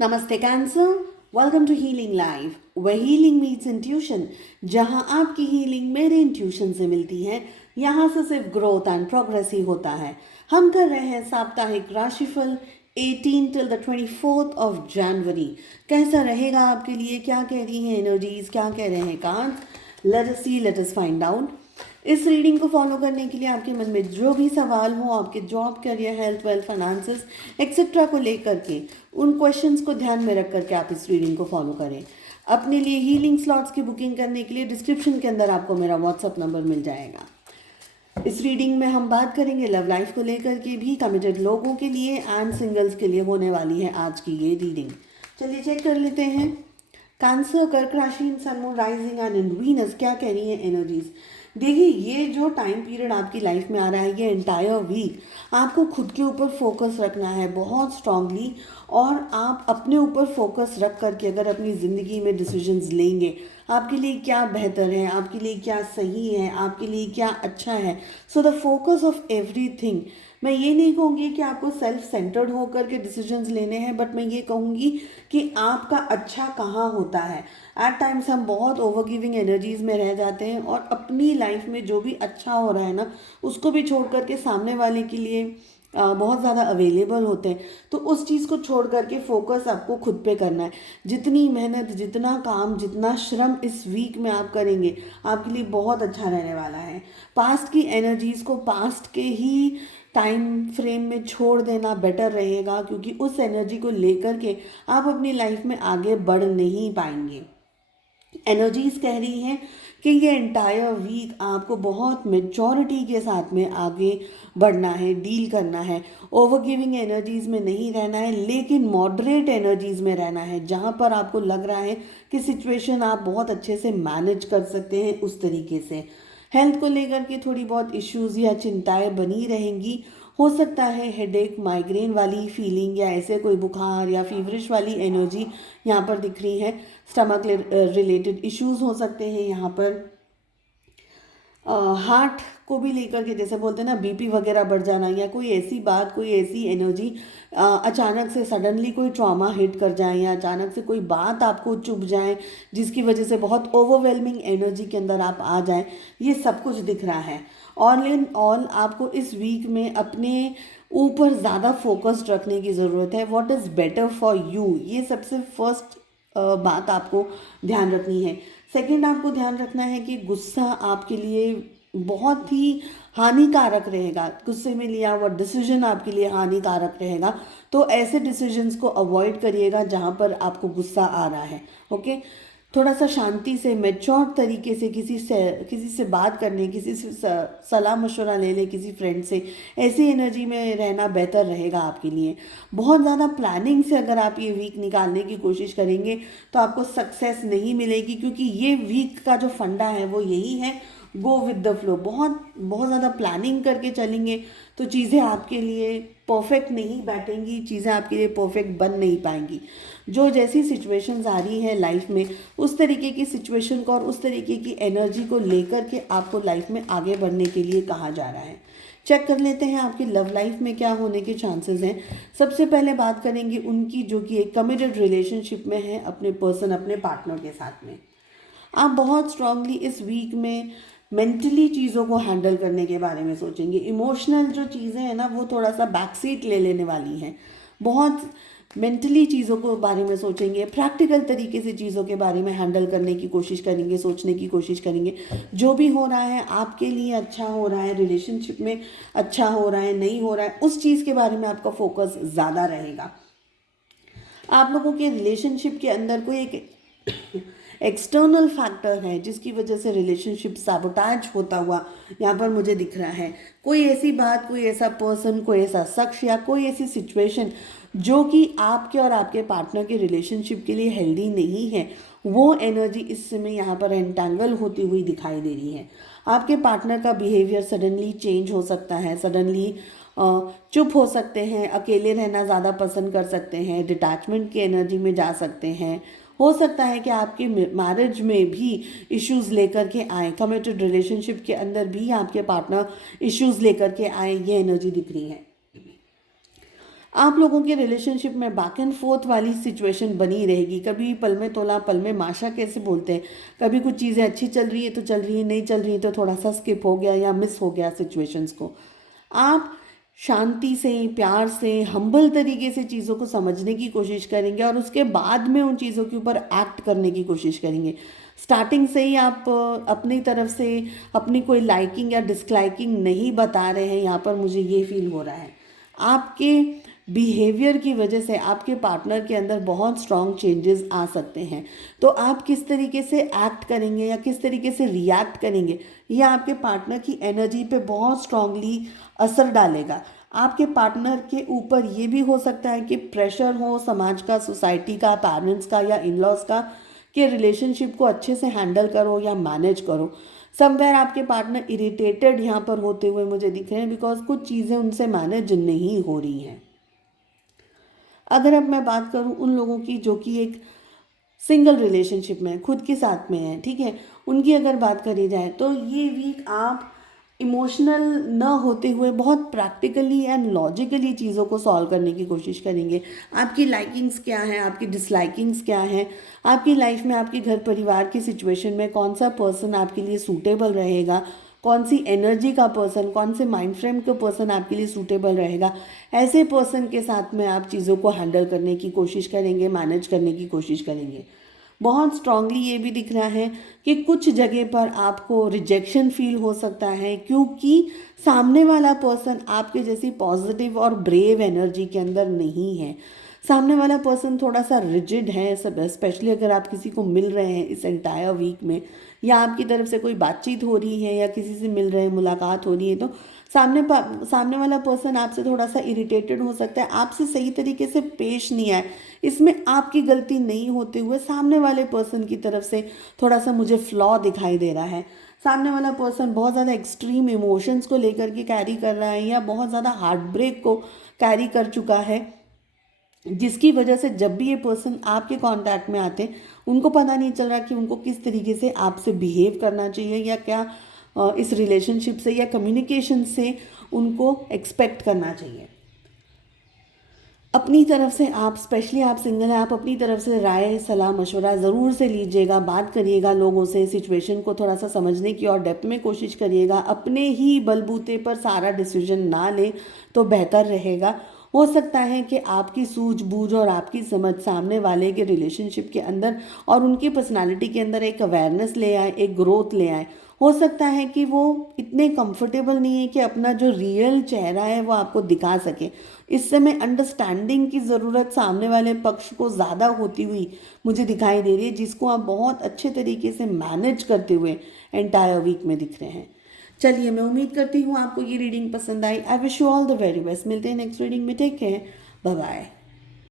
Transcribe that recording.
नमस्ते cancer, welcome to healing life where healing meets intuition. जहां आपकी हीलिंग मेरे इंट्यूशन से मिलती है, यहां से सिर्फ ग्रोथ एंड प्रोग्रेस ही होता है। हम कर रहे हैं साप्ताहिक राशिफल 18 till the 24th of January। कैसा रहेगा आपके लिए, क्या कह रही हैं एनर्जीज, क्या कह रहे हैं कार्ड्स, लेट अस सी, लेट अस फाइंड आउट। इस रीडिंग को फॉलो करने के लिए आपके मन में जो भी सवाल हो, आपके job, career, health, wealth, finances etcetera को लेकर के, उन क्वेश्चंस को ध्यान में रख करके आप इस रीडिंग को फॉलो करें। अपने लिए हीलिंग स्लॉट्स की बुकिंग करने के लिए डिस्क्रिप्शन के अंदर आपको मेरा व्हाट्सअप नंबर मिल जाएगा। इस रीडिंग में हम बात करेंगे लव लाइफ को लेकर के भी, कमिटेड लोगों के लिए एंड सिंगल्स के लिए होने वाली है आज की ये रीडिंग। चलिए चेक कर लेते हैं। कैंसर, कर्क राशि, sun, moon, rising and in Venus क्या कह रही है एनर्जीज। देखिए, ये जो टाइम पीरियड आपकी लाइफ में आ रहा है, ये एंटायर वीक आपको खुद के ऊपर फोकस रखना है बहुत स्ट्रांगली। और आप अपने ऊपर फोकस रख करके अगर अपनी ज़िंदगी में डिसीजंस लेंगे, आपके लिए क्या बेहतर है, आपके लिए क्या सही है, आपके लिए क्या अच्छा है, so the focus of everything. मैं ये नहीं कहूँगी कि आपको सेल्फ सेंटर्ड होकर के डिसीजंस लेने हैं, बट मैं ये कहूँगी कि आपका अच्छा कहाँ होता है। एट टाइम्स हम बहुत ओवर गिविंग एनर्जीज में रह जाते हैं और अपनी लाइफ में जो भी अच्छा हो रहा है ना, उसको भी छोड़ करके सामने वाले के लिए बहुत ज़्यादा अवेलेबल होते हैं। तो उस चीज़ को छोड़ करके फोकस आपको खुद पे करना है। जितनी मेहनत, जितना काम, जितना श्रम इस वीक में आप करेंगे, आपके लिए बहुत अच्छा रहने वाला है। पास्ट की एनर्जीज़ को पास्ट के ही टाइम फ्रेम में छोड़ देना बेटर रहेगा, क्योंकि उस एनर्जी को लेकर के आप अपनी लाइफ में आगे बढ़ नहीं पाएंगे। एनर्जीज कह रही हैं कि ये एंटायर वीक आपको बहुत मेचोरिटी के साथ में आगे बढ़ना है, डील करना है। ओवर गिविंग एनर्जीज में नहीं रहना है, लेकिन मॉडरेट एनर्जीज में रहना है। जहाँ पर आपको लग रहा है कि सिचुएशन आप बहुत अच्छे से मैनेज कर सकते हैं, उस तरीके से। हेल्थ को लेकर के थोड़ी बहुत इश्यूज या चिंताएं बनी रहेंगी। हो सकता है हेडेक, माइग्रेन वाली फीलिंग या ऐसे कोई बुखार या फीवरिश वाली एनर्जी यहाँ पर दिख रही है। स्टमक रिलेटेड इश्यूज हो सकते हैं यहाँ पर। हार्ट को भी लेकर के, जैसे बोलते हैं ना, बीपी वगैरह बढ़ जाना, या कोई ऐसी बात, कोई ऐसी एनर्जी अचानक से सडनली कोई ट्रॉमा हिट कर जाए, या अचानक से कोई बात आपको चुभ जाए जिसकी वजह से बहुत ओवरवेलमिंग एनर्जी के अंदर आप आ जाएं, ये सब कुछ दिख रहा है। ऑल इन ऑल आपको इस वीक में अपने ऊपर ज़्यादा फोकस्ड रखने की ज़रूरत है। What is better for you, ये सबसे फर्स्ट बात आपको ध्यान रखनी है। सेकंड, आपको ध्यान रखना है कि गुस्सा आपके लिए बहुत ही हानिकारक रहेगा। गुस्से में लिया हुआ डिसीजन आपके लिए हानिकारक रहेगा। तो ऐसे डिसीजंस को अवॉइड करिएगा जहाँ पर आपको गुस्सा आ रहा है। ओके, थोड़ा सा शांति से, मेच्योर तरीके से किसी से बात करने, किसी से सलाह मशवरा ले ले, किसी फ्रेंड से। ऐसी एनर्जी में रहना बेहतर रहेगा आपके लिए। बहुत ज़्यादा प्लानिंग से अगर आप ये वीक निकालने की कोशिश करेंगे तो आपको सक्सेस नहीं मिलेगी, क्योंकि ये वीक का जो फंडा है वो यही है, गो विद द फ्लो। बहुत बहुत ज़्यादा प्लानिंग करके चलेंगे तो चीज़ें आपके लिए परफेक्ट नहीं बैठेंगी, चीज़ें आपके लिए परफेक्ट बन नहीं पाएंगी। जो जैसी सिचुएशंस आ रही है लाइफ में, उस तरीके की सिचुएशन को और उस तरीके की एनर्जी को लेकर के आपको लाइफ में आगे बढ़ने के लिए कहा जा रहा है। चेक कर लेते हैं आपकी लव लाइफ में क्या होने के चांसेस हैं। सबसे पहले बात करेंगे उनकी, जो कि एक कमिटेड रिलेशनशिप में है अपने पर्सन, अपने पार्टनर के साथ में। आप बहुत स्ट्रांगली इस वीक में मेंटली चीज़ों को हैंडल करने के बारे में सोचेंगे। इमोशनल जो चीज़ें हैं ना, वो थोड़ा सा बैक सीट ले लेने वाली हैं। बहुत मेंटली चीज़ों को बारे में सोचेंगे, प्रैक्टिकल तरीके से चीज़ों के बारे में हैंडल करने की कोशिश करेंगे, सोचने की कोशिश करेंगे। जो भी हो रहा है आपके लिए अच्छा हो रहा है, रिलेशनशिप में अच्छा हो रहा है, नहीं हो रहा है, उस चीज़ के बारे में आपका फोकस ज़्यादा रहेगा। आप लोगों के रिलेशनशिप के अंदर कोई एक एक्सटर्नल फैक्टर है जिसकी वजह से रिलेशनशिप सैबोटेज होता हुआ यहाँ पर मुझे दिख रहा है। कोई ऐसी बात, कोई ऐसा पर्सन, कोई ऐसा शख्स या कोई ऐसी सिचुएशन जो कि आपके और आपके पार्टनर के रिलेशनशिप के लिए हेल्दी नहीं है, वो एनर्जी इस समय यहाँ पर एंटेंगल होती हुई दिखाई दे रही है। आपके पार्टनर का बिहेवियर सडनली चेंज हो सकता है, सडनली चुप हो सकते हैं, अकेले रहना ज़्यादा पसंद कर सकते हैं, डिटैचमेंट की एनर्जी में जा सकते हैं। हो सकता है कि आपके मैरिज में भी इश्यूज लेकर के आए, कमिटेड रिलेशनशिप के अंदर भी आपके पार्टनर इश्यूज लेकर के आए, ये एनर्जी दिख रही है। आप लोगों के रिलेशनशिप में बैक एंड फोर्थ वाली सिचुएशन बनी रहेगी, कभी पल में तोला पल में माशा कैसे बोलते हैं, कभी कुछ चीज़ें अच्छी चल रही है तो चल रही है, नहीं चल रही है तो थोड़ा सा स्किप हो गया या मिस हो गया सिचुएशंस को। आप शांति से, प्यार से, हम्बल तरीके से चीज़ों को समझने की कोशिश करेंगे और उसके बाद में उन चीज़ों के ऊपर एक्ट करने की कोशिश करेंगे। स्टार्टिंग से ही आप अपनी तरफ से अपनी कोई लाइकिंग या डिसलाइकिंग नहीं बता रहे हैं, यहाँ पर मुझे ये फील हो रहा है। आपके बिहेवियर की वजह से आपके पार्टनर के अंदर बहुत स्ट्रॉन्ग चेंजेस आ सकते हैं। तो आप किस तरीके से एक्ट करेंगे या किस तरीके से रिएक्ट करेंगे, ये आपके पार्टनर की एनर्जी पे बहुत स्ट्रांगली असर डालेगा। आपके पार्टनर के ऊपर ये भी हो सकता है कि प्रेशर हो समाज का, सोसाइटी का, पेरेंट्स का या इन लॉज का, कि रिलेशनशिप को अच्छे से हैंडल करो या मैनेज करो। समवेयर आपके पार्टनर इरिटेटेड यहाँ पर होते हुए मुझे दिख रहे हैं, बिकॉज कुछ चीज़ें उनसे मैनेज नहीं हो रही हैं। अगर अब मैं बात करूँ उन लोगों की जो कि एक सिंगल रिलेशनशिप में खुद के साथ में है, ठीक है, उनकी अगर बात करी जाए तो ये वीक आप इमोशनल न होते हुए बहुत प्रैक्टिकली एंड लॉजिकली चीज़ों को सॉल्व करने की कोशिश करेंगे। आपकी लाइकिंग्स क्या हैं, आपकी डिसलाइकिंग्स क्या हैं, आपकी लाइफ में आपके घर परिवार की सिचुएशन में कौन सा पर्सन आपके लिए सूटेबल रहेगा, कौन सी एनर्जी का पर्सन, कौन से माइंड फ्रेम का पर्सन आपके लिए सूटेबल रहेगा, ऐसे पर्सन के साथ में आप चीज़ों को हैंडल करने की कोशिश करेंगे, मैनेज करने की कोशिश करेंगे। बहुत स्ट्रांगली ये भी दिख रहा है कि कुछ जगह पर आपको रिजेक्शन फील हो सकता है, क्योंकि सामने वाला पर्सन आपके जैसी पॉजिटिव और ब्रेव एनर्जी के अंदर नहीं है। सामने वाला पर्सन थोड़ा सा रिजिड है, सब स्पेशली अगर आप किसी को मिल रहे हैं इस एंटायर वीक में, या आपकी तरफ से कोई बातचीत हो रही है या किसी से मिल रहे हैं, मुलाकात हो रही है, तो सामने वाला पर्सन आपसे थोड़ा सा इरिटेटेड हो सकता है, आपसे सही तरीके से पेश नहीं आए। इसमें आपकी गलती नहीं होते हुए सामने वाले पर्सन की तरफ से थोड़ा सा मुझे फ्लॉ दिखाई दे रहा है। सामने वाला पर्सन बहुत ज़्यादा एक्सट्रीम इमोशंस को लेकर के कैरी कर रहा है या बहुत ज़्यादा हार्ट ब्रेक को कैरी कर चुका है, जिसकी वजह से जब भी ये पर्सन आपके कांटेक्ट में आते हैं उनको पता नहीं चल रहा कि उनको किस तरीके से आपसे बिहेव करना चाहिए या क्या इस रिलेशनशिप से या कम्युनिकेशन से उनको एक्सपेक्ट करना चाहिए। अपनी तरफ से आप, स्पेशली आप सिंगल हैं, आप अपनी तरफ से राय सलाह मशवरा ज़रूर से लीजिएगा, बात करिएगा लोगों से, सिचुएशन को थोड़ा सा समझने की और डेप्थ में कोशिश करिएगा। अपने ही बलबूते पर सारा डिसीजन ना लें तो बेहतर रहेगा। हो सकता है कि आपकी सूझबूझ और आपकी समझ सामने वाले के रिलेशनशिप के अंदर और उनकी पर्सनालिटी के अंदर एक अवेयरनेस ले आए, एक ग्रोथ ले आए। हो सकता है कि वो इतने कंफर्टेबल नहीं है कि अपना जो रियल चेहरा है वो आपको दिखा सके। इस समय अंडरस्टैंडिंग की ज़रूरत सामने वाले पक्ष को ज़्यादा होती हुई मुझे दिखाई दे रही है, जिसको आप बहुत अच्छे तरीके से मैनेज करते हुए एंटायर वीक में दिख रहे हैं। चलिए, मैं उम्मीद करती हूँ आपको ये रीडिंग पसंद आई। I wish you all the very best. मिलते हैं नेक्स्ट रीडिंग में। Take care, bye bye.